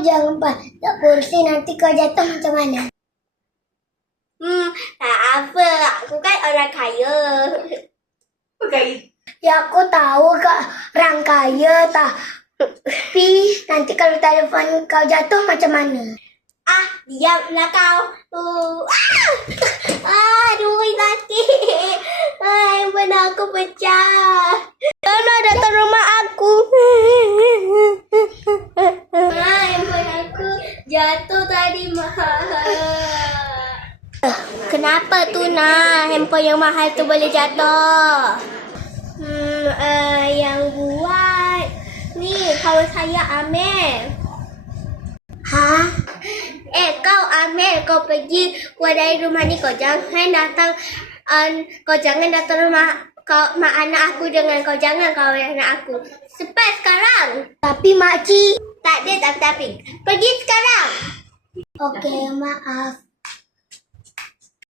jangan tak kursi nanti kau jatuh macam mana? Tak apa. Aku kan orang kaya. Okay. Ya aku tahu kak orang kaya tak. Tapi nanti kalau telefon kau jatuh macam mana? Diamlah kau. Aduh, sakit. Handphone aku pecah. Tolong datang rumah aku. Handphone aku jatuh tadi mahal. Kenapa tu nak handphone yang mahal tu boleh jatuh? Yang buat ni kawan saya Amel. Kau Amel, kau pergi keluar dari rumah ni. Kau jangan datang rumah mak anak aku dengan kau jangan kawan anak aku. Cepat sekarang. Tapi makcik. Tak ada tapi. Pergi sekarang. Okey, maaf.